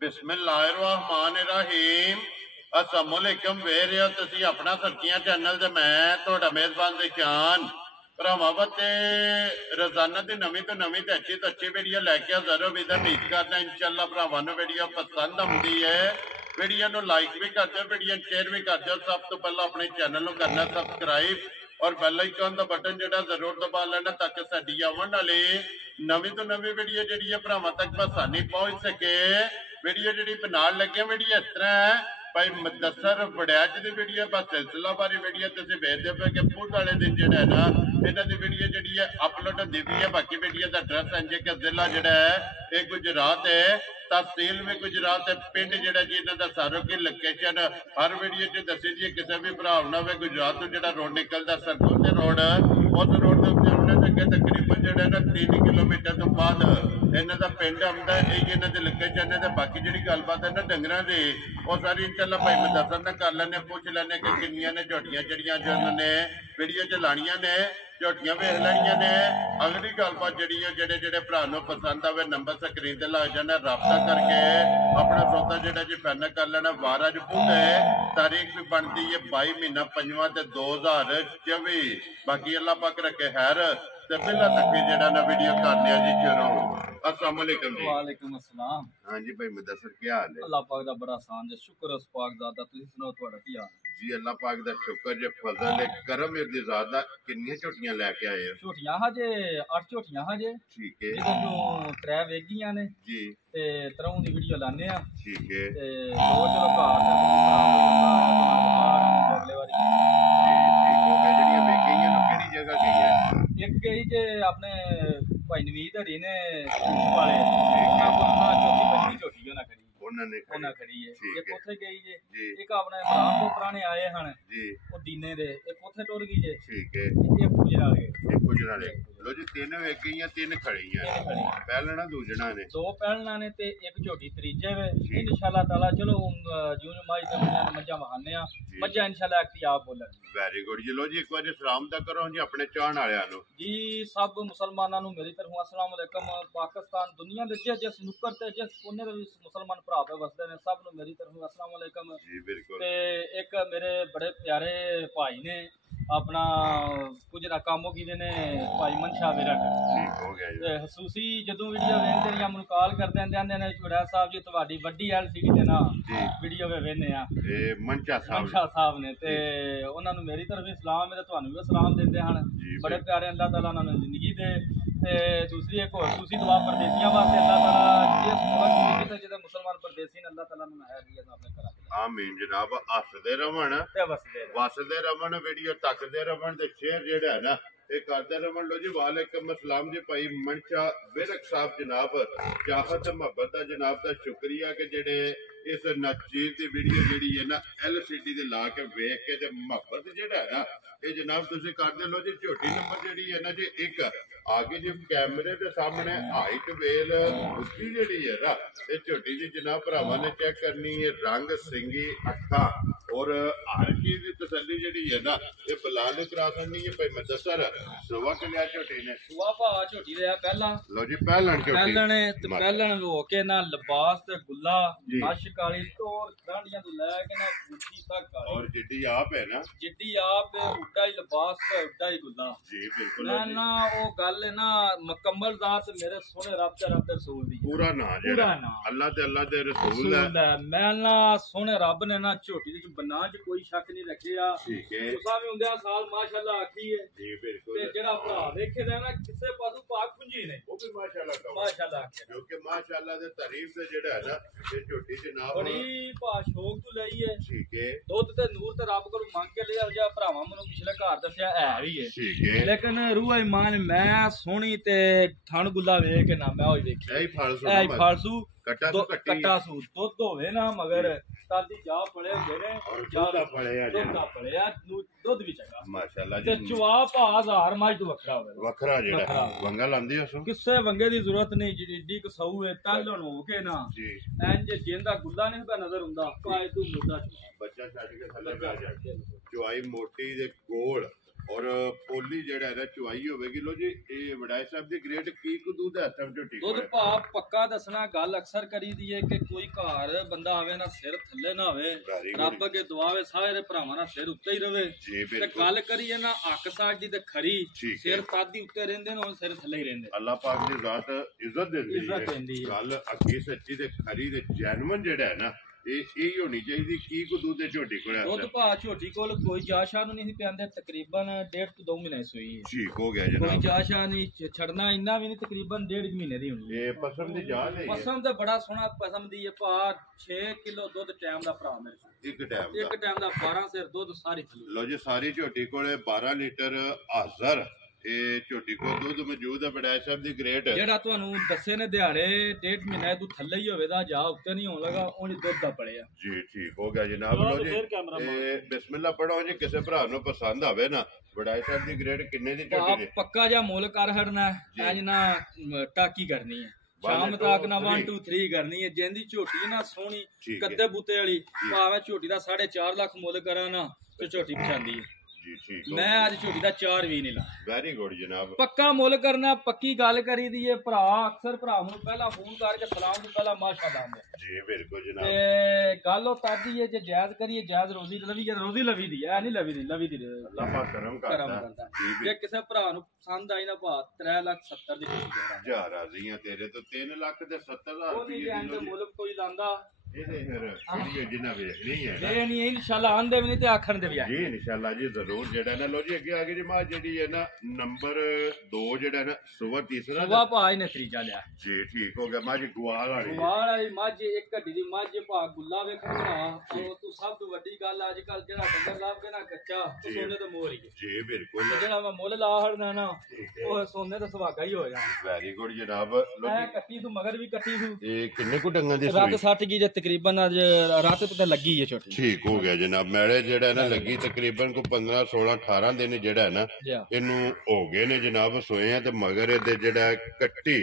बिस्मिल्लाहिर्रहमानिर्रहीम अस्सलामुअलैकुम वेर हो तुसी अपना सब्जियां चैनल ते मैं तुहाडा मेजबान दिशान भरावां बच्चे रोजाना की नवी तो नवी तो अच्छी वीडियो लैके हाजिर हो विदा उम्मीद करना इंशाअल्लाह भरावां नूं वीडियो पसंद आउंदी है। वीडियो नूं लाइक भी कर दो, वीडियो शेयर भी कर दो। सब तो पहला अपने चैनल नूं करना सबसक्राइब और बैल आइकन का बटन जो जरूर दबा लेना ताकि साडी आवन वाली नवी तो नवी वीडियो जी भरावां तक आसानी पहुंच सके। वीडियो जी बनाने लगे वीडियो इस तरह है भाई मुदस्सर वड़ैच की वीडियो बस सिलसिला बारी वीडियो तुम वेखते पे कि पुट वाले दिन जो है ना इन्हों की वीडियो जी है अपलोड होती भी है। बाकी वीडियो का एड्रैस है कि जिला जोड़ा है ये गुजरात है, तहसील भी गुजरात है, पिंड जोड़ा जी इन्हों का सारों की लोकेशन हर वीडियो च दसी जी। किसी भी भरा ना हो गुजरात तो जो रोड निकलता सरगोते रोड उस रोड के उत्ते तकरीबन जो है ना 3 किलोमीटर तो बाद इन्हों का पिंड आंदा है। इन्हों की लोकेशन है। बाकी जी गलबात है ना डंगर की वो सारी इंशाअल्लाह भाई मुदस्सर ने कर लेने पूछ लेने कि किनिया ने झोटियां जड़ियां जो उन्होंने वीडियो च लानिया ने झोटियां वेख लैनिया ने। अगली गलबात जी जेडे जेडे भरा नूं पसंद आवे नंबर स्क्रीन से लग जाना, राबता करके अपना सौदा जो जी फाइनल कर लेना। वार अज बुध है, तारीख भी बनती है 22 महीना 5वां 2024। बाकी अल्लाह पाक रखे खैर ते पहला तक जेड़ा ना वीडियो करने जी शुरू। अस्सलाम वालेकुम जी। वालेकुम अस्सलाम। हाँ जी भाई मुदस्सर क्या हाल है? अल्लाह पाक दा बड़ा आसान जे शुक्र उस पाक दा तुसी सुनाओ ਤੁਹਾਡਾ ਕੀ हाल जी? अल्लाह पाक दा शुक्र जे फजल है करम इरदी ज़ात दा। कितनी झोटियां लेके आए हो? ਝੋਟੀਆਂ ਹਜੇ 8 ਝੋਟੀਆਂ ਹਜੇ ठीक है ਜਿਹਦੇ ਤੋਂ 3 ਵੇਗੀਆਂ ਨੇ जी। ਤੇ ਤਰੋਂ ਦੀ ਵੀਡੀਓ ਲਾਣੇ ਆ ठीक है ਤੇ ਉਹ ਚਲੋ ਘਰ ਤੇ ਅਗਲੇ ਵਾਰੀ ठीक हो गया। जड़ियां बेगियां नु केड़ी जगह गई है? ਇੱਕ ਗਈ ਜੇ ਆਪਣੇ ਭਾਈ ਨਵੀਦ ਹਰੀ ਨੇ ਵਾਲੇ ਉਹਨਾਂ ਕੋਲ ਨਾ ਚੌਥੀ ਪੰਜਵੀਂ ਝੋਟੀ ਉਹਨਾਂ ਖੜੀ उन्होंने ਉਹਨਾਂ ਖੜੀ ਹੈ। ठीक ਇੱਕ है ਉੱਥੇ ਗਈ ਜੇ, जी ਇੱਕ ਆਪਣੇ ਇਮਰਾਨ ਤੋਂ ਪੁਰਾਣੇ ਆਏ ਹਨ जी। ਉਹ ਦੀਨੇ ਦੇ, ਇੱਕ ਉੱਥੇ ਟੁਰ ਗਈ ਜੇ, ठीक है ਇੱਕ ਗੁਜਰਾ ਗਏ। ये गुजरा ले लो जी। 3 वेगियां 3 खड़ियां ਤਿੰਨ ਖੜੀਆਂ, पहलना दूजना ने। 2 ਪਹਿਲਣਾ ਨੇ ਤੇ ਇੱਕ ਝੋਟੀ ਤਰੀਜੇ ਵੇ। ਜੀ। ਇਨਸ਼ਾਅੱਲਾ ਤਾਲਾ ਚਲੋ ਜਿਉਂ ਮਾਈ ਤੇ ਮੱਝਾਂ ਵਹਾਨੇ ਆ ਜੀ। ਮੱਝਾਂ ਇਨਸ਼ਾਅੱਲਾ ਐਕਟੀ ਆਪ ਬੋਲਣ वेरी गुड जी। लो जी एक बार सलाम दा करो जी अपने चाहण वालियां नु। ਜੀ। ਸਭ ਮੁਸਲਮਾਨਾਂ ਨੂੰ ਮੇਰੀ ਤਰਫੋਂ अस्सलाम वालेकुम। पाकिस्तान दुनिया ਦੇ जिस नुक्कर ਤੇ जिस कोने ਦੇ ਵੀ मुसलमान ਭਰਾ ਪੇ ਵਸਦੇ ਨੇ ਸਭ ਨੂੰ ਮੇਰੀ ਤਰਫੋਂ अस्सलाम वालेकुम। जी बिल्कुल। ਤੇ ਇੱਕ ਮੇਰੇ ਬੜੇ ਪਿਆਰੇ ਭਾਈ ਨੇ ਆਪਣਾ ਕੁਝ ਨਾ ਕਾਮੋ ਕੀਦੇ ਨੇ ਭਾਈ ਮਨਸ਼ਾ ਵਿਰਟ ठीक हो गया जी। ਤੇ ਖਸੂਸੀ ਜਦੋਂ ਵੀਡੀਓ ਵੇਖਦੇ ਨੇ ਜਾਂ ਮੈਨੂੰ ਕਾਲ ਕਰਦੇ ਨੇ ਚੁੜਾ ਸਾਹਿਬ ਜੀ ਤੁਹਾਡੀ ਵੱਡੀ ਐਲਸੀਡੀ ਤੇ ਨਾ जी ਵੀਡੀਓ ਵੇਖਨੇ ਆ ये मनचा साहब ਮਨਸ਼ਾ ਸਾਹਿਬ ਨੇ ਤੇ ਉਹਨਾਂ ਨੂੰ ਮੇਰੀ ਤਰਫ ਸਲਾਮ ਹੈ ਤੇ ਤੁਹਾਨੂੰ ਵੀ ਸਲਾਮ ਦਿੰਦੇ ਹਨ। ਜੀ ਬੜੇ ਪਿਆਰੇ ਅੱਲਾਹ ਤਾਲਾ ਉਹਨਾਂ ਨੂੰ ਜ਼ਿੰਦਗੀ ਦੇ ਤੇ ਦੂਸਰੀ ਇੱਕ ਹੋਰ ਤੁਸੀਂ ਦੁਆ ਪਰਦੇਸੀਆਂ ਵਾਸਤੇ ਅੱਲਾਹ ਤਾਲਾ ਜਿਸ ਮੁਲਕ ਵਿੱਚ ਜਿਹਦੇ ਮੁਸਲਮਾਨ ਪਰਦੇਸੀ ਨੇ ਅੱਲਾਹ ਤਾਲਾ ਨੂੰ ਹੈ ਰਿਆ ਆਪਣੇ ਘਰਾਂ आमीन जनाब। हसदे रवन ਤੇ ਵਸਦੇ ਨੇ। वसदे रवन वीडियो तकदे रवन ते शेयर जेड़ा है ना ये करते रवन। लो जी वालेकुम अस्सलाम जी। भाई मनशा विरक साहब जनाब चाहत मोहब्बत का जनाब का शुक्रिया कि जेडे इस नचीज की वीडियो जी है ना LCD दे ला के वेख के ते मोहब्बत जेड़ा है ना ये जनाब तुसी करदे। लो जी झोटी नंबर जी है ना जी एक आगे जी कैमरे के सामने हाइट वेल उसकी जी है ना ये झोटी जी जनाब भरावां ने चेक करनी है रंग सिंगी अखा और हर चीज की तसली जी है ना ये बिलाल ने करा करनी है। भाई मुदस्सर सुबह के लिया झोटी ने ਸੁਆ ਭਾ ਝੋਟੀ ਲਿਆ ਪਹਿਲਾਂ लो जी पहलन झोटी ਪਹਿਲਣ ਤੇ ਪਹਿਲਣ ਹੋ ਕੇ ਨਾ ਲਿਬਾਸ ਤੇ ਗੁੱਲਾ ਜੀ। ਮੱਛ ਕਾਲੀ ਤੋਰ ਡਾਂਡੀਆਂ ਤੋਂ ਲੈ ਕੇ ਨਾ ਬੁੱਢੀ ਤੱਕ ਕਾਲੀ और जिड्डी आप है ना ਜਿੱਡੀ ਆਪ ਉੱਡਾ ਹੀ ਲਿਬਾਸ ਤੇ ਉੱਡਾ ਹੀ ਗੁੱਲਾ। जी बिल्कुल ਮੈਂ ਨਾ ਉਹ ਗੱਲ ਹੈ ਨਾ ਮੁਕੰਮਲ ਜ਼ਾਤ ਮੇਰੇ ਸੋਹਣੇ ਰੱਬ ਤੇ ਰਸੂਲ ਦੀ पूरा ना ਪੂਰਾ जेड़ा ਨਾ अल्लाह दे रसूल ਰਸੂਲ है। ਹੈ। ਮੈਂ ਨਾ ਸੋਹਣੇ ਰੱਬ ਨੇ ਨਾ ਝੋਟੀ ਦੇ ਚ ਬਨਾ ਚ ਕੋਈ ਸ਼ੱਕ ਨਹੀਂ ਰੱਖਿਆ। ठीक है ਤੁਸਾਂ ਵੀ ਹੁੰਦਿਆਂ ਸਾਲ ਮਾਸ਼ਾਅੱਲਾ ਆਖੀ ਹੈ जी ਤੇ बिल्कुल। ਜਿਹੜਾ ਭਰਾ ਵੇਖੇਦਾ ਨਾ ਕਿਸੇ ਪਾਸੋਂ ਪਾਕ ਪੁੰਜੀ ਨਹੀਂ वो भी माशाल्लाह का ਮਾਸ਼ਾਅੱਲਾ ਆਖੇ क्योंकि माशाल्लाह दे तारीफ से जेड़ा है ना ये झोटी जनाब ਬੜੀ ਭਾ ਸ਼ੌਕ ਤੋਂ ਲਈ ਹੈ। ठीक है ਦੁੱਧ ਤੇ ਨੂਰ ਤੇ ਰੱਬ ਕੋਲ ਮੰਗ ਕੇ ਲਿਆ ਜਾ ਭਰਾਵਾਂ ਮੈਨੂੰ ਪਿਛਲੇ ਘਰ ਦੱਸਿਆ ਹੈ ਵੀ ਹੈ ठीक है ਲੇਕਿਨ ਰੂਹ ਇਮਾਨ ਮੈਂ ਸੋਹਣੀ ਤੇ ਥਣ ਗੁੱਲਾ ਵੇਖ ਕੇ ਨਾ ਮੈਂ ਉਹ ਵੇਖੀ यही फालसू ਐ ਫਾਲਸੂ कट्टा तो कट्टी ਕੱਟਾ ਸੂ ਦੁੱਧ ਹੋਵੇ ਨਾ ਮਗਰ ਤਾਦੀ ਜਾ ਪੜੇ ਜਿਹੜੇ और दूधा पड़े आ ਦੁੱਧ ਦਾ ਪੜਿਆ ਦੁੱਧ ਵੀ ਚੰਗਾ माशाल्लाह ਤੇ जी ਚਵਾ ਭਾ ਹਜ਼ਾਰ ਮੱਝ ਤੋਂ ਵੱਖਰਾ ਹੋਵੇ। वखरा जेड़ा वखरा। वंगा लांदी उसो ਕਿਸੇ ਵੰਗੇ ਦੀ ਜ਼ਰੂਰਤ ਨਹੀਂ ਜਿੱਡੀ ਕਸਊ ਹੈ ਤਾਲਣ ਹੋ ਕੇ ਨਾ जी ਇੰਜ ਜਿੰਦਾ ਗੁੱਲਾ ਨਹੀਂ ਹੁੰਦਾ ਨਜ਼ਰ ਹੁੰਦਾ ਕਾਇ ਤੂੰ ਮੁੱਦਾ ਚਵਾ बच्चा छड़ के थल्ले पे आ जा चुआई मोटी दे गोल ਔਰ ਪੋਲੀ ਜਿਹੜਾ ਹੈ ਚੁਆਈ ਹੋਵੇਗੀ। ਲੋ ਜੀ ਇਹ ਵਡਾਈ ਸਾਹਿਬ ਦੀ ਗ੍ਰੇਡ ਕੀ ਕੁ ਦੁੱਧ ਹੈ ਇਸ ਟਾਈਮ ਝੋਟੀ ਦੁੱਧ ਕੋਲ? ਭਾਅ ਪੱਕਾ ਦੱਸਣਾ ਗੱਲ ਅਕਸਰ ਕਰੀ ਦੀ ਹੈ ਕਿ ਕੋਈ ਘਰ ਬੰਦਾ ਆਵੇ ਨਾ ਸਿਰ ਥੱਲੇ ਨਾ ਹੋਵੇ, Very good. ਰੱਬ ਅੱਗੇ ਦੁਆ ਹੋਵੇ ਸਾਰੇ ਭਰਾਵਾਂ ਦਾ ਸਿਰ ਉੱਤੇ ਹੀ ਰਵੇ। ਜੀ ਤੇ ਬਿਲਕੁਲ। ਗੱਲ ਕਰੀਏ ਨਾ ਅੱਕ ਸਾਜ ਦੀ ਤੇ ਖਰੀ, ਠੀਕ ਹੈ। ਸਿਰ ਤਾਦੀ ਉੱਤੇ ਰਹਿੰਦੇ ਨੇ, ਉਹ ਸਿਰ ਥੱਲੇ ਹੀ ਰਹਿੰਦੇ। ਅੱਲਾਹ ਪਾਕ ਦੀ ਜ਼ਾਤ ਇੱਜ਼ਤ ਦਿੰਦੀ ਇੱਜ਼ਤ ਦਿੰਦੀ ਹੈ। ਹੈ। ਗੱਲ ਅੱਗੇ ਸੱਚੀ ਤੇ ਖਰੀ ਤੇ ਜੈਨੂਇਨ ਜਿਹੜਾ ਹੈ ਨਾ ਇਹ ਹੋਣੀ ਚਾਹੀਦੀ। ਕੀ ਕੁ ਦੁੱਧ ਹੈ ਝੋਟੀ ਕੋਲ? ਦੁੱਧ ਭਾਅ ਝੋਟੀ ਕੋਲ ਕੋਈ ਜਾਸ਼ਾ ਨੂੰ ਨਹੀਂ ਪਿਆਂਦੇ, ਤਕਰੀਬਨ 1.5 ਤੋਂ 2 ਮਹੀਨੇ ਸੂਈ ਹੈ। ਠੀਕ ਹੋ ਗਿਆ ਕੋਈ ਜਨਾਬ। ਜਾਸ਼ਾ ਨਹੀਂ ਛੱਡਣਾ, ਇੰਨਾ ਵੀ ਨਹੀਂ, ਤਕਰੀਬਨ 1.5 ਮਹੀਨੇ ਦੀ ਹੋਣੀ ਹੈ। ਇਹ ਪਸੰਦ ਦੀ ਜਾਨ ਹੈ ਪਸੰਦ ਤਾਂ ਬੜਾ ਸੋਹਣਾ ਪਸੰਦ ਦੀ ਹੈ ਭਾਅ। 6 ਕਿਲੋ ਦੁੱਧ ਟਾਈਮ ਦਾ ਭਰਾ ਮੇਰੇ ਕੋਲ, ਇੱਕ ਟਾਈਮ ਇੱਕ ਦਾ। ਟਾਈਮ ਦਾ 12 ਸਿਰ ਦੁੱਧ ਸਾਰੀ ਥੱਲੇ। ਲੋ ਜੀ ਸਾਰੀ ਝੋਟੀ ਕੋਲੇ 12 ਲੀਟਰ ਹਾਜ਼ਰ ਇਹ ਝੋਟੀ ਕੋਲ ਦੁੱਧ ਮੌਜੂਦ ਹੈ। ਵਡਾਈ ਸਾਹਿਬ ਦੀ ਗ੍ਰੇਡ ਜਿਹੜਾ ਤੁਹਾਨੂੰ ਦੱਸੇ ਨੇ ਦਿਹਾੜੇ 1.5 ਮਹੀਨੇ ਤੋਂ ਥੱਲੇ ਹੀ ਹੋਵੇ ਦਾ ਜਾ ਉੱਤੇ ਨਹੀਂ ਹੋਣ ਲੱਗਾ, ਉਹ ਦੁੱਧ ਦਾ ਪੜਿਆ। ਜੀ ਠੀਕ ਹੋ ਗਿਆ ਜਨਾਬ। ਲੋ ਜੀ ਇਹ ਬਿਸਮਿਲ੍ਲਾ ਪੜੋ ਜੀ। ਕਿਸੇ ਭਰਾ ਨੂੰ ਪਸੰਦ ਆਵੇ ਨਾ ਵਡਾਈ ਸਾਹਿਬ ਦੀ ਗ੍ਰੇਡ ਕਿੰਨੇ ਦੀ ਝੋਟੀ ਦੀ? ਪੱਕਾ ਜਾਂ ਮੁੱਲ ਕਰ ਹੜਨਾ ਐਜ ਨਾ ਟਾਕੀ ਕਰਨੀ ਹੈ, ਸ਼ਾਮ ਤੱਕ ਨਾ 1 2 3 ਕਰਨੀ ਹੈ। ਜਿੰਦੀ ਝੋਟੀ ਨਾ ਸੋਹਣੀ ਠੀਕ ਹੈ। ਕੱਦੇ ਬੂਤੇ ਵਾਲੀ, ਭਾਵੇਂ ਝੋਟੀ ਦਾ 4.5 ਲੱਖ ਮੁੱਲ ਕਰਾਂ ਨਾ ਤੇ ਝੋਟੀ ਪਛਾਂਦੀ ਹੈ। ਜੀ ਠੀਕ ਮੈਂ ਅੱਜ ਝੋਟੀ ਦਾ 4 ਵੀ ਨਹੀਂ ਲਾ। ਵੈਰੀ ਗੁੱਡ ਜਨਾਬ। ਪੱਕਾ ਮੁੱਲ ਕਰਨਾ, ਪੱਕੀ ਗੱਲ ਕਰੀ ਦੀ ਏ ਭਰਾ। ਅਕਸਰ ਭਰਾ ਨੂੰ ਪਹਿਲਾਂ ਫੋਨ ਕਰਕੇ ਸਲਾਮ ਤੋਂ ਪਹਿਲਾਂ ਮਾਸ਼ਾਅੱਲਾ ਆਂਦੇ ਜੀ ਬਿਲਕੁਲ ਜਨਾਬ। ਤੇ ਗੱਲ ਉਹ ਤਾਦੀ ਏ ਜੇ ਜਾਇਜ਼ ਕਰੀਏ, ਜਾਇਜ਼ ਰੋਜ਼ੀ ਰੋਜ਼ੀ ਲਵੀ ਦੀ ਐ ਨਹੀਂ ਲਵੀ ਦੀ ਅੱਲਾਹ ਪਾਕ ਕਰਮ ਕਰਦਾ। ਜੇ ਕਿਸੇ ਭਰਾ ਨੂੰ ਪਸੰਦ ਆਈ ਨਾ ਭਾ 3,70,000 ਦੀ ਝੋਟੀ ਜਾ ਰਾਜ਼ੀਆਂ ਤੇਰੇ ਤੋਂ 3,70,000 ਉਹ ਨਹੀਂ ਰੁਪਏ ਐਂਡ ਮੁੱਲ ਕੋਈ ਲਾਂਦਾ ਇਹਦੇ ਫਿਰ ਵੀਡੀਓ ਜਿੰਨਾ ਵੇਖਣੀ ਹੈ ਨਾ ਇਹ ਨਹੀਂ ਇਨਸ਼ਾਅੱਲਾ ਆਂਦੇ ਵੀ ਨਹੀਂ ਤੇ ਆਖਣ ਦੇ ਵੀ ਆ ਜੀ ਇਨਸ਼ਾਅੱਲਾ ਜੀ ਜ਼ਰੂਰ। ਜਿਹੜਾ ਨਾ ਲੋ ਜੀ ਅੱਗੇ ਆ ਗਈ ਜੀ ਮਾਂ ਜਿਹੜੀ ਹੈ ਨਾ ਨੰਬਰ 2 ਜਿਹੜਾ ਨਾ ਸੁਬਾ ਤੀਸਰਾ ਸੁਬਾ ਭਾ ਇਹਨੇ ਤਰੀਜਾ ਲਿਆ ਜੀ ਠੀਕ ਹੋ ਗਿਆ। ਮਾਂ ਜੀ ਗੁਆਲ ਵਾਲੀ ਗੁਆਲ ਵਾਲੀ ਮੱਝ ਇੱਕ ਘੱਡੀ ਦੀ ਮੱਝ ਭਾ ਗੁੱਲਾ ਵੇਖਣ ਭਰਾ ਉਹ ਤੋਂ ਸਭ ਤੋਂ ਵੱਡੀ ਗੱਲ ਅੱਜ ਕੱਲ ਜਿਹੜਾ ਡੰਗਰ ਲੱਭ ਕੇ ਨਾ ਕੱਚਾ ਉਹ ਸੋਨੇ ਤੋਂ ਮੋਹ ਰਹੀ ਹੈ। ਜੀ ਬਿਲਕੁਲ। ਜਿਹੜਾ ਮੈਂ ਮੁੱਲ ਲਾ ਹੜਨਾ ਨਾ ਉਹ ਸੋਨੇ ਦਾ ਸੁਹਾਗਾ ਹੀ ਹੋ ਜਾਣਾ। ਵੈਰੀ ਗੁੱਡ ਜਨਾਬ। ਲੋ ਮੈਂ ਕੱਟੀ ਤੂੰ ਮਗਰ ਵੀ ਕੱਟੀ ਤੂੰ ਇਹ ਕਿੰਨੇ ਕੁ ਡੰਗਾਂ ਦੀ ਰਾਤ ਸੂਈ? 60 ਕੀ ਜੇ ਤਕਰੀਬਨ ਅੱਜ ਰਾਤ ਤੇ ਲੱਗੀ ਹੈ ਛੋਟੀ। ਠੀਕ ਹੋ ਗਿਆ ਜਨਾਬ। ਮੈਲੇ ਜਿਹੜਾ ਨਾ ਲੱਗੀ ਤਕਰੀਬਨ ਕੋ 15 16 18 ਦਿਨ ਜਿਹੜਾ ਹੈ ਨਾ ਇਹਨੂੰ ਹੋ ਗਏ ਨੇ ਜਨਾਬ ਸੋਏ ਆ। ਤੇ ਮਗਰ ਇਹਦੇ ਜਿਹੜਾ ਕੱਟੀ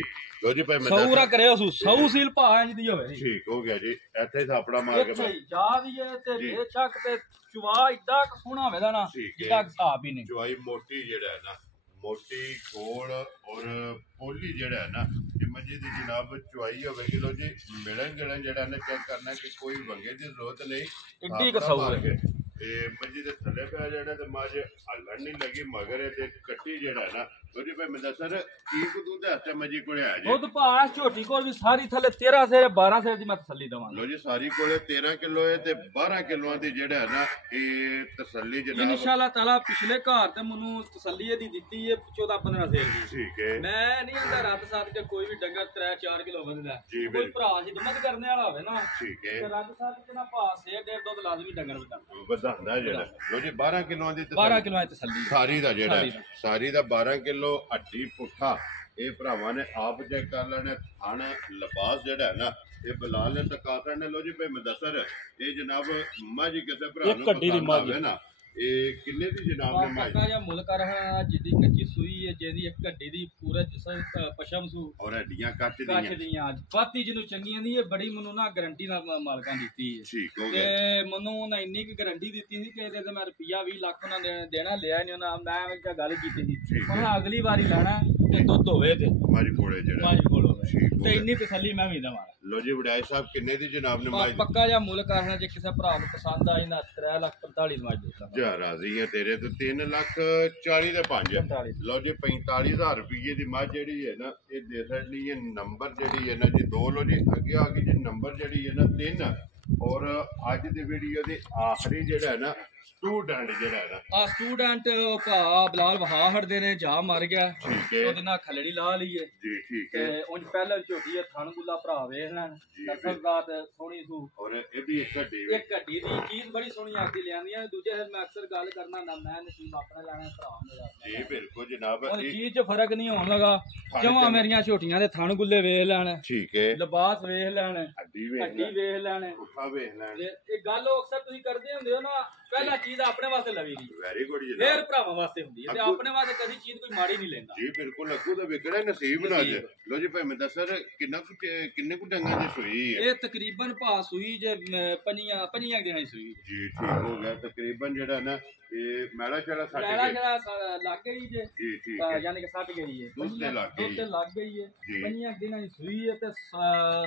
ਲੋ ਜੀ ਭਾਈ ਮੈਂ ਸੌਰਾ ਕਰਿਆ ਸੌ ਸੀਲ ਭਾ ਇੰਜ ਦੀ ਹੋਵੇ। ਠੀਕ ਹੋ ਗਿਆ ਜੀ। ਇੱਥੇ ਥਾਪੜਾ ਮਾਰ ਕੇ ਇੱਥੇ ਜਾ ਵੀ ਹੈ ਤੇ ਬੇਸ਼ੱਕ ਤੇ ਚੁਆ ਇੱਡਾ ਸੋਹਣਾ ਹੋਵੇਗਾ ਨਾ ਜਿੱਡਾ ਹਿਸਾਬ ਹੀ ਨਹੀਂ। ਚੁਆਈ ਮੋਟੀ ਜਿਹੜਾ ਹੈ ਨਾ ਮੋਟੀ ਗੋਲ ਔਰ ਪੋਲੀ ਜਿਹੜਾ ਹੈ ਨਾ ਇਹ ਮੱਝੀ ਦੀ ਜਨਾਬ ਚੁਆਈ ਹੋਵੇਗੀ। ਲੋ ਜੀ ਮਿਲਣ ਗਿਲਣ ਜਿਹੜਾ ਨਾ ਚੈੱਕ ਕਰਨਾ ਕਿ ਕੋਈ ਵੰਗੇ ਦੀ ਜ਼ਰੂਰਤ ਨਹੀਂ। ਇੱਡੀ ਕਸਾਊ ਹੈ ਤੇ ਮੱਝੀ ਦੇ ਥੱਲੇ ਪਿਆ ਜਿਹੜਾ ਤੇ ਮੱਝ ਹਲਣ ਨਹੀਂ ਲੱਗੀ ਮਗਰ ਇਹ ਤੇ ਕੱਟੀ ਜਿਹੜਾ ਨਾ ਲੋ ਜੀ ਭਾਈ ਮੈਂ ਸਰ ਕੀ ਕੁ ਦੁੱਧ ਹੈ ਮੱਝੀ ਕੋਲੇ ਆ ਜੀ? ਦੁੱਧ ਭਾ ਝੋਟੀ ਕੋਲ ਵੀ ਸਾਰੀ ਥੱਲੇ 13 ਸੇ 12 ਸੇ ਦੀ ਮੈਂ ਤਸੱਲੀ ਦਵਾਂਗਾ। ਲੋ ਜੀ ਸਾਰੀ ਕੋਲੇ 13 ਕਿਲੋ ਹੈ ਤੇ 12 ਕਿਲੋਆਂ ਦੀ ਜਿਹੜਾ ਹੈ ਨਾ ਇਹ ਤਸੱਲੀ ਜਨਾਬ ਇਨਸ਼ਾਅੱਲਾ ਤਾਲਾ ਪਿਛਲੇ ਘਰ ਤੇ ਮੈਨੂੰ ਤਸੱਲੀ ਇਹਦੀ ਦਿੱਤੀ ਹੈ 14 15 ਸੇਲ ਦੀ। ਠੀਕ ਹੈ। ਮੈਂ ਨਹੀਂ ਆਂਦਾ ਰਾਤ ਸਾਥ ਕੇ ਕੋਈ ਵੀ ਡੰਗਰ 3-4 ਕਿਲੋ ਵਧਦਾ ਕੋਈ ਭਰਾ ਹਿਦਮਤ ਕਰਨ ਵਾਲਾ ਹੋਵੇ ਨਾ ਠੀਕ ਹੈ ਤੇ ਰਾਤ ਸਾਥ ਕੇ ਨਾ ਭਾ ਸੇ ਡੇਢ ਦੁੱਧ ਲਾਜ਼ਮੀ ਡੰਗਰ ਵਧਾਉਂਦਾ ਜਿਹੜਾ ਲੋ ਜੀ 12 ਕਿਲੋਆਂ ਦੀ 12 ਕਿਲੋ ਦੀ ਤਸੱਲੀ ਸਾਰੀ ਦਾ ਜਿਹੜਾ ਸਾਰੀ ਦਾ 12 ਕਿਲੋ ਹੱਡੀ ਪੁੱਠਾ ਇਹ ਭਰਾਵਾਂ ਨੇ ਆਪ ਚੈੱਕ ਕਰ ਲੈਣਾ। ਥਣ ਲਿਬਾਸ ਜਿਹੜਾ ਹੈ ਨਾ ਇਹ ਬਲਾਲ ਨੇ ਤਕਾਤਰ ਨੇ। ਲੋ ਜੀ ਭਾਈ ਮੁਦੱਸਰ ਇਹ ਜਨਾਬ ਮੱਝ ਕਿਸੇ ਭਰਾ ਨੂੰ ਪਸੰਦ ਆਵੇ ਨਾ ਇਹ ਕਿੰਨੇ ਦੀ ਜਨਾਬ ਨੇ ਮੱਝ? ਪੱਕਾ ਜਾਂ ਮੁੱਲ ਕਰ ਜਿੱਡੀ ਕੱਚੀ ਸੂਈ ਹੈ ਜਿਹਦੀ ਇੱਕ ਘੱਡੀ ਦੀ ਪੂਰਾ ਜਿਸਮ ਪਸ਼ਮ ਸੂ ਔਰ ਹੱਡੀਆਂ ਕੱਚ ਦੀਆਂ ਬਾਤੀ ਜਿਹਨੂੰ ਚੰਗੀਆਂ ਦੀ ਇਹ ਬੜੀ ਮੈਨੂੰ ਨਾ ਗਾਰੰਟੀ ਨਾਲ ਮਾਲਕਾਂ ਦਿੱਤੀ ਹੈ। ਠੀਕ ਹੋ ਤੇ ਗਿਆ। ਮੈਨੂੰ ਉਹਨਾਂ ਇੰਨੀ ਕੁ ਗਾਰੰਟੀ ਦਿੱਤੀ ਸੀ ਕਿ ਇਹਦੇ ਤੇ ਮੈਂ ਰੁਪਿਆ 20 ਲੱਖ ਉਹਨਾਂ ਦੇਣਾ ਲਿਆ ਨਹੀਂ ਉਹਨਾਂ। ਮੈਂ ਇੱਕ ਗੱਲ ਕੀਤੀ ਸੀ ਉਹਨਾਂ ਅਗਲੀ ਵਾਰੀ ਲੈਣਾ ਤੇ ਦੁੱਧ ਹੋਵੇ ਤੇ ਮੱਝ ਕੋਲੇ ਜਿਹੜਾ ਮੱਝ ਕੋਲ ਹੋਵੇ ਤੇ ਇੰਨੀ ਤਸੱਲੀ ਮੈਂ ਵੀ ਦਵਾਂ। ਲੋ ਜੀ ਵਡਾਈ ਸਾਹਿਬ ਕਿੰਨੇ ਦੀ ਜਨਾਬ ਨੇ ਮੱਝ? ਪੱਕਾ ਜਾਂ ਮੁੱਲ ਕਰਨਾ ਜੇ ਕਿਸੇ ਭਰਾ ਨੂੰ ਪਸੰਦ ਆਈ ਨਾ 3,45,000 ਮੱਝ ਦਿੱਤਾ ਜਾ ਰਾਜ਼ੀ ਹੈ ਤੇਰੇ ਤੋਂ 3,40,000 ਦੇ 5। ਲੋ ਜੀ 45,000 ਰੁਪਏ ਦੀ ਮੱਝ ਜਿਹੜੀ ਹੈ ਨਾ ਇਹ ਦੇ ਸਕਦੀ ਹੈ। ਨੰਬਰ ਜਿਹੜੀ ਹੈ ਨਾ ਜੀ 2 ਲੋ ਜੀ ਅੱਗੇ ਆ ਗਈ ਜੀ ਨੰਬਰ ਜਿਹੜੀ ਹੈ ਨਾ 3 ਔਰ ਅੱਜ ਦੀ ਵੀਡੀਓ ਦੇ ਆਖਰੀ ਜਿਹੜਾ ਹੈ ਨਾ ਸਟੂਡੈਂਟ ਜਿਹੜਾ ਹੈ ਨਾ ਆ ਸਟੂਡੈਂਟ ਭਾ ਬਲਾਲ ਵਹਾ ਹਟਦੇ ਨੇ ਜਾ ਮਰ ਗਿਆ ਠੀਕ ਹੈ ਉਹਦੇ ਨਾਲ ਖਲੜੀ ਲਾ ਲਈਏ ਜੀ ਠੀਕ ਤੇ ਹੈ। ਉਂਝ ਪਹਿਲਾਂ ਝੋਟੀ ਹੈ ਥਣ ਗੁੱਲਾ ਭਰਾ ਵੇਖ ਲੈਣ ਨਸਲਦਾਰ ਸੋਹਣੀ ਸੂ ਔਰ ਇਹਦੀ ਇੱਕ ਹੱਡੀ ਇੱਕ ਘੱਡੀ ਦੀ ਚੀਜ਼ ਬੜੀ ਸੋਹਣੀ ਆਦੀ ਲਿਆਂਦੀਆਂ। ਦੂਜੇ ਦਿਨ ਮੈਂ ਅਕਸਰ ਗੱਲ ਕਰਨਾ ਨਾ ਮੈਂ ਨਸੀਬ ਆਪਣਾ ਲੈਣਾ ਭਰਾ ਮੇਰਾ ਜੀ ਬਿਲਕੁਲ ਜਨਾਬ। ਉਹ ਚੀਜ਼ 'ਚ ਫਰਕ ਨਹੀਂ ਹੋਣ ਲੱਗਾ। ਜਮਾਂ ਮੇਰੀਆਂ ਝੋਟੀਆਂ ਦੇ ਥਣ ਗੁੱਲੇ ਵੇਖ ਲੈਣ ਠੀਕ ਹੈ। ਲਿਬਾਸ ਵੇਖ ਲੈਣ ਹੱਡੀ ਵੇਖ ਵੇਖ ਲੈਣ ਪੁੱਠਾ ਵੇਖ ਲੈਣ। ਇਹ ਗੱਲ ਉਹ ਅਕਸਰ ਤੁਸੀਂ ਕਰਦੇ ਹੁੰਦੇ ਹੋ ਨਾ ਪਹਿਲਾ ਚੀਜ਼ ਆਪਣੇ ਵਾਸਤੇ ਲਵੀ ਦੀ ਵੈਰੀ ਗੁੱਡ ਜੀ ਫੇਰ ਭਰਾਵਾਂ ਵਾਸਤੇ ਹੁੰਦੀ ਹੈ ਤੇ ਆਪਣੇ ਵਾਸਤੇ ਕਦੀ ਚੀਜ਼ ਕੋਈ ਮਾੜੀ ਨਹੀਂ ਲੈਂਦਾ ਜੀ ਬਿਲਕੁਲ ਅੱਗੂ ਦਾ ਵਿਕੜਾ ਨਸੀਬ ਨਾ ਜੇ ਲੋ ਜੀ ਭਾਈ ਮੈਂ ਦੱਸਰ ਕਿੰਨੇ ਕੁ ਡੰਗਾਂ ਦੀ ਸੂਈ ਹੈ ਇਹ ਤਕਰੀਬਨ ਭਾ ਸੂਈ ਜੇ ਪੰਜੀਆਂ ਦਿਨਾਂ ਦੀ ਸੂਈ ਜੀ ਠੀਕ ਹੋ ਗਿਆ ਤਕਰੀਬਨ ਜਿਹੜਾ ਨਾ ਇਹ ਮੈਲਾ ਛੜਾ ਛੱਡ ਮੈਲਾ ਕੇ ਜਿਹੜਾ ਲੱਗ ਗਈ ਜੇ ਜੀ ਠੀਕ ਹੈ ਯਾਨੀ ਕਿ ਸੱਟ ਗਈ ਹੈ ਦੁੱਧ ਤੇ ਲੱਗ ਗਈ ਦੁੱਧ ਤੇ ਲੱਗ ਗਈ ਹੈ ਜੀ। ਪੰਜੀਆਂ ਦਿਨਾਂ ਦੀ ਸੂਈ ਹੈ ਤੇ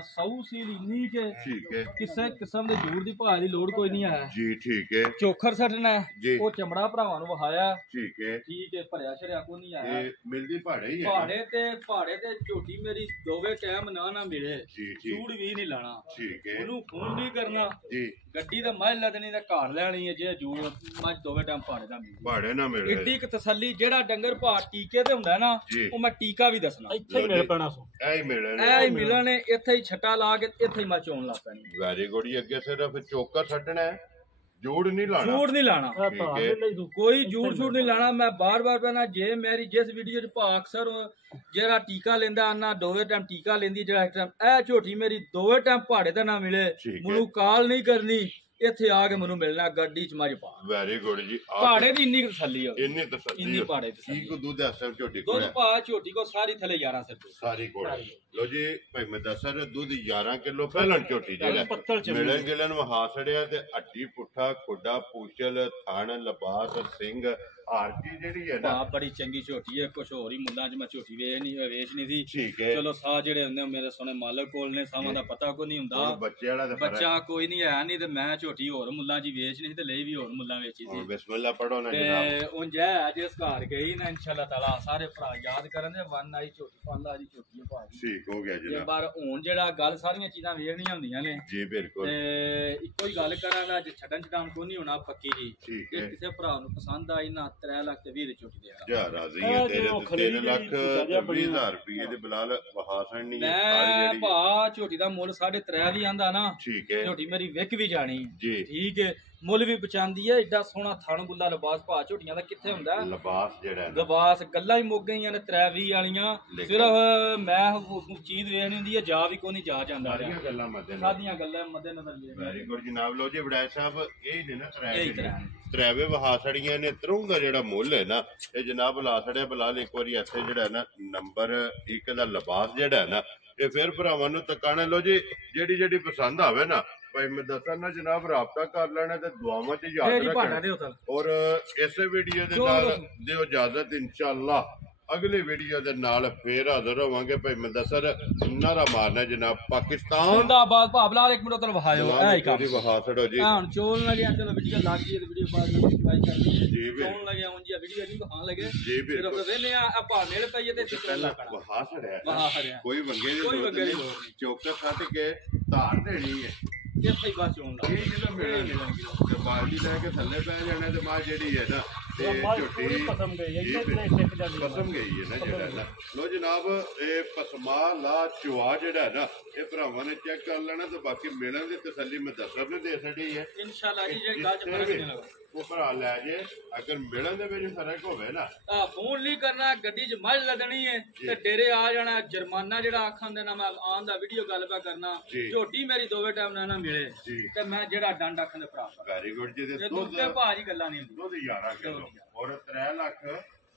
100 ਸੀਲ ਇੰਨੀ ਕਿ ਠੀਕ ਹੈ ਕਿਸੇ ਕਿਸਮ ਦੇ ਜੂੜ ਦੀ ਭਾਅ ਦੀ ਲੋੜ ਕੋਈ ਨਹੀਂ ਹੈ ਜੀ ਠੀਕ ਹੈ ਚੋਖਰ ਸੱਟਣਾ ਜੀ। ਉਹ ਚਮੜਾ ਭਰਾਵਾਂ ਨੂੰ ਵਹਾਇਆ ਠੀਕ ਹੈ ਠੀਕ ਹੈ ਭਰਿਆ ਛੜਿਆ ਕੋਈ ਨਹੀਂ ਆਇਆ ਇਹ ਮਿਲਦੀ ਭਾੜੇ ਹੀ ਹੈ ਪਹਾੜੇ ਤੇ ਝੋਟੀ ਮੇਰੀ ਦੋਵੇਂ ਟਾਈਮ ਨਾ ਮਿਲੇ ਜੀ ਠੀਕ ਜੂੜ ਵੀ ਨਹੀਂ ਲਾਣਾ ਠੀਕ ਹੈ ਉਹਨੂੰ ਫੋਨ ਨਹੀਂ ਕਰਨਾ ਜੀ ਗੱਡੀ ਦਾ ਮੱਝ ਲੱਦਣੀ ਦਾ ਘਰ ਲੈਣੀ ਹੈ ਜੇ ਜੂੜ ਮੱਝ ਦੋਵੇਂ ਟਾਈਮ ਪਹਾੜੇ ਦਾ ਮਿਲੇ ਭਾੜੇ ਨਾ ਮਿਲੇ ਏਡੀ ਇੱਕ ਤਸੱਲੀ ਜਿਹੜਾ ਡੰਗਰ ਭਾਅ ਟੀਕੇ ਤੇ ਹੁੰਦਾ ਨਾ ਜੀ। ਉਹ ਮੈਂ ਟੀਕਾ ਵੀ ਦੱਸਣਾ ਇੱਥੇ ਹੀ ਮਿਲ ਪੈਣਾ ਸੋ ਐ ਹੀ ਮਿਲਣ ਐ ਹੀ ਮਿਲਣੇ ਇੱਥੇ ਹੀ ਛੱਟਾ ਲਾ ਕੇ ਇੱਥੇ ਹੀ ਮੈਂ ਚੋਣ ਲਾ ਪੈਣੀ ਵੈਰੀ ਗੁੱਡ ਜੀ ਅੱਗੇ ਸਿਰਫ ਚੋਕਾ ਛੱਡਣਾ ਹੈ ਜੋੜ ਨਹੀਂ ਲਾਣਾ ਜੂੜ ਨਹੀਂ ਲਾਣਾ ਇਹ ਠੀਕ ਭਾਅ ਹੈ। ਦੇ ਲਈ ਤੂੰ ਕੋਈ ਜੂੜ ਛੂੜ ਨਹੀਂ ਲਾਣਾ ਮੈਂ ਬਾਰ-ਬਾਰ ਪਹਿਲਾਂ ਜੇ ਮੇਰੀ ਜਿਸ ਵੀਡੀਓ 'ਚ ਭਾਅ ਅਕਸਰ ਜਿਹੜਾ ਟੀਕਾ ਲੈਂਦਾ ਨਾ ਦੋਵੇਂ ਟਾਈਮ ਟੀਕਾ ਲੈਂਦੀ ਜਿਹੜਾ ਇਸ ਟਾਈਮ ਇਹ ਝੋਟੀ ਮੇਰੀ ਦੋਵੇਂ ਟਾਈਮ ਪਹਾੜੇ ਤੇ ਨਾ ਮਿਲੇ ਠੀਕ ਹੈ। ਮੈਨੂੰ ਕਾਲ ਨਹੀਂ ਕਰਨੀ ਇੱਥੇ ਆ ਕੇ ਮੈਨੂੰ ਮਿਲਣਾ ਗੱਡੀ 'ਚ ਮੱਝ ਪਾ ਵੈਰੀ ਗੁੱਡ ਜੀ ਪਹਾੜੇ ਦੀ ਇੰਨੀ ਕੁ ਤਸੱਲੀ ਆ ਇੰਨੀ ਤਸੱਲੀ ਇੰਨੀ ਪਹਾੜੇ ਕੀ ਤਸੱਲੀ ਕੋ ਦੁੱਧ ਐਸਾ ਝੋਟੀ ਕੋਲ ਦੁੱਧ ਹੈ? ਭਾਅ ਝੋਟੀ ਕੋ ਸਾਰੀ ਥੱਲੇ 11 ਸਿਰ ਤੋਂ ਸਾਰੀ ਕੋਲ ਲੋ ਜੀ ਭਾਈ ਮੈਂ ਦੱਸਰ ਦੁੱਧ 11 ਕਿਲੋ ਪਹਿਲਾਂ ਝੋਟੀ ਜਿਹੜਾ ਪੱਤਲ ਚ ਮਿਲਣ ਗਿਲਣ ਵਹਾਸੜਿਆ ਤੇ ਹੱਡੀ ਪੁੱਠਾ ਖੋਡਾ ਪੂਛਲ ਥਣ ਲਬਾਸ ਸਿੰਘ ਆਰਤੀ ਜਿਹੜੀ ਹੈ ਨਾ ਭਾਅ ਬੜੀ ਚੰਗੀ ਝੋਟੀ ਹੈ ਕੁਛ ਹੋਰ ਹੀ ਮੁੱਲਾਂ 'ਚ ਮੈਂ ਝੋਟੀ ਵੇਚ ਨਹੀਂ ਸੀ ਠੀਕ ਹੈ ਚਲੋ ਸਾਹ ਜਿਹੜੇ ਹੁੰਦੇ ਮੇਰੇ ਸੋਹਣੇ ਮਾਲਕ ਕੋਲ ਨੇ ਸਾਵਾਂ ਦਾ ਪਤਾ ਕੋਈ ਨਹੀਂ ਹੁਣ ਹੁੰਦਾ ਬੱਚੇ ਵਾਲਾ ਤੇ ਬੱਚਾ ਕੋਈ ਨਹੀਂ ਹੈ ਨਹੀਂ ਤੇ ਮੈਂ ਝੋਟੀ ਹੋਰ ਮੁੱਲਾਂ 'ਚ ਹੀ ਵੇਚ ਨਹੀਂ ਤੇ ਲਈ ਵੀ ਹੋਰ ਮੁੱਲਾਂ ਵੇਚੀ ਸੀ ਬਿਸਮਿਲ੍ਲਾ ਪੜੋ ਨਾ ਜਨਾਬ ਤੇ ਉਂਝ ਹੈ ਜਿਸ ਘਰ ਗਈ ਨਾ ਇਨਸ਼ਾਅੱਲਾ ਤਾਲਾ ਸਾਰੇ ਭਰਾ ਯਾਦ ਕਰਨ ਦੇ ਵਨ ਆਈ ਝੋਟੀ ਪਾਂਦਾ ਦੀ ਝੋਟੀ ਭਾਜੀ ਠੀਕ ਹੋ ਗਿਆ ਇਹ ਜਨਾਬ ਬਾਰ ਹੁਣ ਜਿਹੜਾ ਗੱਲ ਸਾਰੀਆਂ ਚੀਜ਼ਾਂ ਵੇਖਣੀਆਂ ਹੁੰਦੀਆਂ ਨੇ ਜੀ ਬਿਲਕੁਲ ਤੇ ਇੱਕੋ ਹੀ ਗੱਲ ਕਰਾਂਗਾ ਜੇ ਛੱਡਣ ਛਡਾਉਣ ਕੋਈ ਨਹੀਂ ਹੋਣਾ ਪੱਕੀ ਜੀ ਠੀਕ ਜੇ ਹੈ ਕਿਸੇ ਭਰਾ ਨੂੰ ਪਸੰਦ ਆਈ ਨਾ 3 ਲੱਖ ਤੇ 20 ਦੀ ਝੋਟੀ ਦੇ ਦਾਂਗਾ ਜਾ ਰਾਜ਼ੀ ਹੈ ਤੇਰੇ ਤੇ 3 ਲੱਖ 20,000 ਰੁਪਏ ਦੇ ਬਲਾਲ ਵਹਾਸਣ ਨਹੀਂ ਹੈ ਸਾਰੀ ਮੈਂ ਜਿਹੜੀ ਭਾ ਝੋਟੀ ਦਾ ਮੁੱਲ 3.5 ਵੀ ਆਂਦਾ ਨਾ ਠੀਕ ਹੈ ਝੋਟੀ ਮੇਰੀ ਵਿਕ ਵੀ ਜਾਣੀ ਜੀ ਠੀਕ ਹੈ ਮੁੱਲ ਵੀ ਪਚਾਂਦੀ ਹੈ ਏਡਾ ਸੋਹਣਾ ਥਣ ਗੁੱਲਾ ਲਿਬਾਸ ਭਾ ਝੋਟੀਆਂ ਦਾ ਕਿੱਥੇ ਹੁੰਦਾ ਲਿਬਾਸ ਜਿਹੜਾ ਹੈ ਨਾ ਲਿਬਾਸ ਗੱਲਾਂ ਹੀ ਮੁੱਕ ਗਈਆਂ ਨੇ 3-20 ਵਾਲੀਆਂ ਸਿਰਫ ਮੈਂ ਚੀਜ਼ ਵੇਖਣੀ ਹੁੰਦੀ ਹੈ ਜਾ ਵੀ ਕੋਈ ਨਹੀਂ ਜਾ ਜਾਂਦਾ ਸਾਰੀਆਂ ਗੱਲਾਂ ਮੱਦੇ ਸਾਡੀਆਂ ਗੱਲਾਂ ਮੱਦੇ ਨਜ਼ਰ ਲੈ ਵੈਰੀ ਗੁੱਡ ਜਨਾਬ ਲੋ ਜੀ ਵਡਾਇ ਸਾਹਿਬ ਇਹ ਨੇ ਨਾ ਇਹੀ ਤਰਾਵੇ ਵਹਾਸੜੀਆਂ ਨੇ ਤਰੋਂ ਦਾ ਜਿਹੜਾ ਮੁੱਲ ਹੈ ਨਾ ਇਹ ਜਨਾਬ ਲਾਸੜਿਆ ਬਲਾਲ ਇੱਕ ਵਾਰੀ ਇੱਥੇ ਜਿਹੜਾ ਹੈ ਨਾ ਨੰਬਰ 1 ਦਾ ਲਿਬਾਸ ਜਿਹੜਾ ਹੈ ਨਾ ਇਹ ਫਿਰ ਭਰਾਵਾਂ ਨੂੰ ਤਕਾਣਾ ਲੋ ਜੀ ਜਿਹੜੀ ਪਸੰਦ ਆਵੇ ਨਾ ਭਾਈ ਮੈਂ ਦੱਸਾਂ ਨਾ ਜਨਾਬ ਰਾਬਤਾ ਕਰ ਲੈਣਾ ਤੇ ਦੁਆਵਾਂ 'ਚ ਯਾਦ ਰੱਖਣਾ ਔਰ ਇਸੇ ਵੀਡੀਓ ਦੇ ਨਾਲ ਦਿਓ ਇਜਾਜ਼ਤ ਇਨਸ਼ਾਅੱਲਾ ਅਗਲੇ ਵੀਡੀਓ ਦੇ ਨਾਲ ਫੇਰ ਹਾਜ਼ਰ ਹੋਵਾਂਗੇ ਭਾਈ ਮੈਂ ਦੱਸਾਂ ਨਾਰਾ ਮਾਰਨਾ ਜਨਾਬ ਪਾਕਿਸਤਾਨ ਜ਼ਿੰਦਾਬਾਦ ਭਾਬਲਾ ਇੱਕ ਮਿੰਟ ਤਲ ਵਹਾਇਓ ਐ ਹੀ ਕੰਮ ਵਹਾਸੜੋ ਜੀ ਹੁਣ ਚੋਲ ਲੱਗਿਆ ਚਲੋ ਵੀਡੀਓ ਲੱਗ ਗਈ ਤੇ ਵੀਡੀਓ ਬਾਅਦ ਵਿੱਚ ਸਬਸਕ੍ਰਾਈਬ ਕਰ ਲਈ ਜੀ ਵੀ ਚੋਲ ਲੱਗਿਆ ਉਂਝ ਵੀਡੀਓ ਨਹੀਂ ਹਾਂ ਲੱਗੇ ਜੀ ਵੀ ਸਿਰਫ ਵੇਲੇ ਆ ਆਪਾਂ ਨੇੜ ਪਈਏ ਤੇ ਪਹਿਲਾਂ ਵਹਾਸੜਿਆ ਵਹਾਸੜਿਆ ਕੋਈ ਵੰਗੇ ਦੀ ਕੋਈ ਲੋੜ ਵੰਗੇ ਦੀ ਨਹੀਂ ਲੋੜ ਨਹੀਂ ਚੌਕਰ ਕੱਟ ਕੇ ਧਾਰ ਦੇਣੀ ਹੈ ਇੱਥੇ ਹੀ ਬਸ ਚੋਣ ਲੱਗ ਇਹ ਜਿਹੜਾ ਮਿਲਣਾ ਤੇ ਬਾਲਟੀ ਲੈ ਕੇ ਥੱਲੇ ਪੈ ਜਾਣਾ ਤੇ ਮਾਂ ਜਿਹੜੀ ਹੈ ਨਾ ਤੇ ਝੋਟੀ ਪਸਮ ਗਈ ਜੀ ਇੱਥੇ ਟਿਕ ਜਾਂਦੀ ਪਸਮ ਗਈ ਹੈ ਨਾ ਜਿਹੜਾ ਨਾ ਲੋ ਜਨਾਬ ਇਹ ਪਸਮਾ ਲਾ ਚੁਆ ਜਿਹੜਾ ਹੈ ਨਾ ਇਹ ਭਰਾਵਾਂ ਨੇ ਚੈੱਕ ਕਰ ਲੈਣਾ ਤੇ ਬਾਕੀ ਮਿਲਣ ਦੀ ਤਸੱਲੀ ਮੈਂ ਦੱਸਰ ਨੇ ਦੇ ਛੱਡੀ ਹੈ ਇਨਸ਼ਾਅੱਲਾ ਜੀ ਜਿਹੜੀ ਗੱਲ ਚ ਫਰਕ ਨਹੀਂ ਲੱਗਾ ਉਹ ਭਰਾ ਲੈ ਜੇ ਅਗਰ ਮਿਲਣ ਦੇ ਵਿੱਚ ਫਰਕ ਹੋਵੇ ਨਾ ਆ ਫੋਨ ਨਹੀਂ ਕਰਨਾ ਗੱਡੀ 'ਚ ਮੱਝ ਲੱਦਣੀ ਹੈ ਤੇ ਡੇਰੇ ਆ ਜਾਣਾ ਜੁਰਮਾਨਾ ਜਿਹੜਾ ਆਖਾਂ ਦੇ ਨਾ ਮੈਂ ਆਉਣ ਦਾ ਵੀਡੀਓ ਗੱਲ ਪਾ ਕਰਨਾ ਝੋਟੀ ਮੇਰੀ ਦੋਵੇਂ ਟਾਈਮ ਨਾ ਮਿਲੇ ਤੇ ਮੈਂ ਜਿਹੜਾ ਡੰਡ ਆਖਾਂ ਦੇ ਭਰਾ ਵੈਰੀ ਗੁੱਡ ਜੀ ਦੇ ਦੁੱਧ ਤੇ ਭਾਜੀ ਗੱਲਾਂ ਨਹੀਂ ਹੁੰਦੀਆਂ ਦੁੱਧ 11 ਕਿਲੋ ਔਰ 3 ਲੱਖ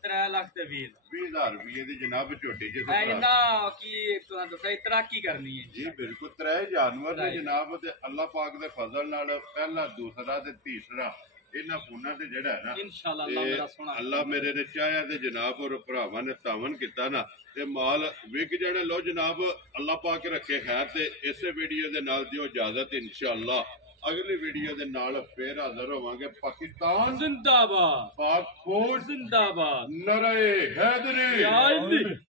3 ਲੱਖ ਤੇ 20,000 ਰੁਪਏ ਦੀ ਜਨਾਬ ਝੋਟੀ ਜਿਸ ਐ ਇਹਨਾਂ ਕੀ ਤੁਹਾਨੂੰ ਦੱਸਿਆ ਤਰਾਕੀ ਕਰਨੀ ਹੈ ਜੀ ਬਿਲਕੁਲ 3 ਜਾਨਵਰ ਨੇ ਜਨਾਬ ਤੇ ਅੱਲਾਹ ਪਾਕ ਦੇ ਫਜ਼ਲ ਨਾਲ ਪਹਿਲਾ ਦੂਸਰਾ ਤੇ ਤੀਸਰਾ ਇਹਨਾਂ ਫੋਨਾਂ ਤੇ ਜਿਹੜਾ ਹੈ ਨਾ ਇਨਸ਼ਾਅੱਲਾ ਅੱਲਾਹ ਮੇਰਾ ਸੋਹਣਾ ਅੱਲਾਹ ਮੇਰੇ ਨੇ ਚਾਹਿਆ ਤੇ ਜਨਾਬ ਔਰ ਭਰਾਵਾਂ ਨੇ ਤਾਵਨ ਕੀਤਾ ਨਾ ਤੇ ਮਾਲ ਵਿਕ ਜਾਣਾ ਲੋ ਜਨਾਬ ਅੱਲਾਹ ਪਾਕ ਰੱਖੇ ਖੈਰ ਤੇ ਇਸੇ ਵੀਡੀਓ ਦੇ ਨਾਲ ਦਿਓ ਇਜਾਜ਼ਤ ਇਨਸ਼ਾਅੱਲਾ ਅਗਲੀ ਵੀਡੀਓ ਦੇ ਨਾਲ ਫੇਰ ਹਾਜ਼ਰ ਹੋਵਾਂਗੇ ਪਾਕਿਸਤਾਨ ਜ਼ਿੰਦਾਬਾਦ ਪਾਕ ਫੌਜ ਜ਼ਿੰਦਾਬਾਦ ਨਰੇ ਹੈਦਰੀ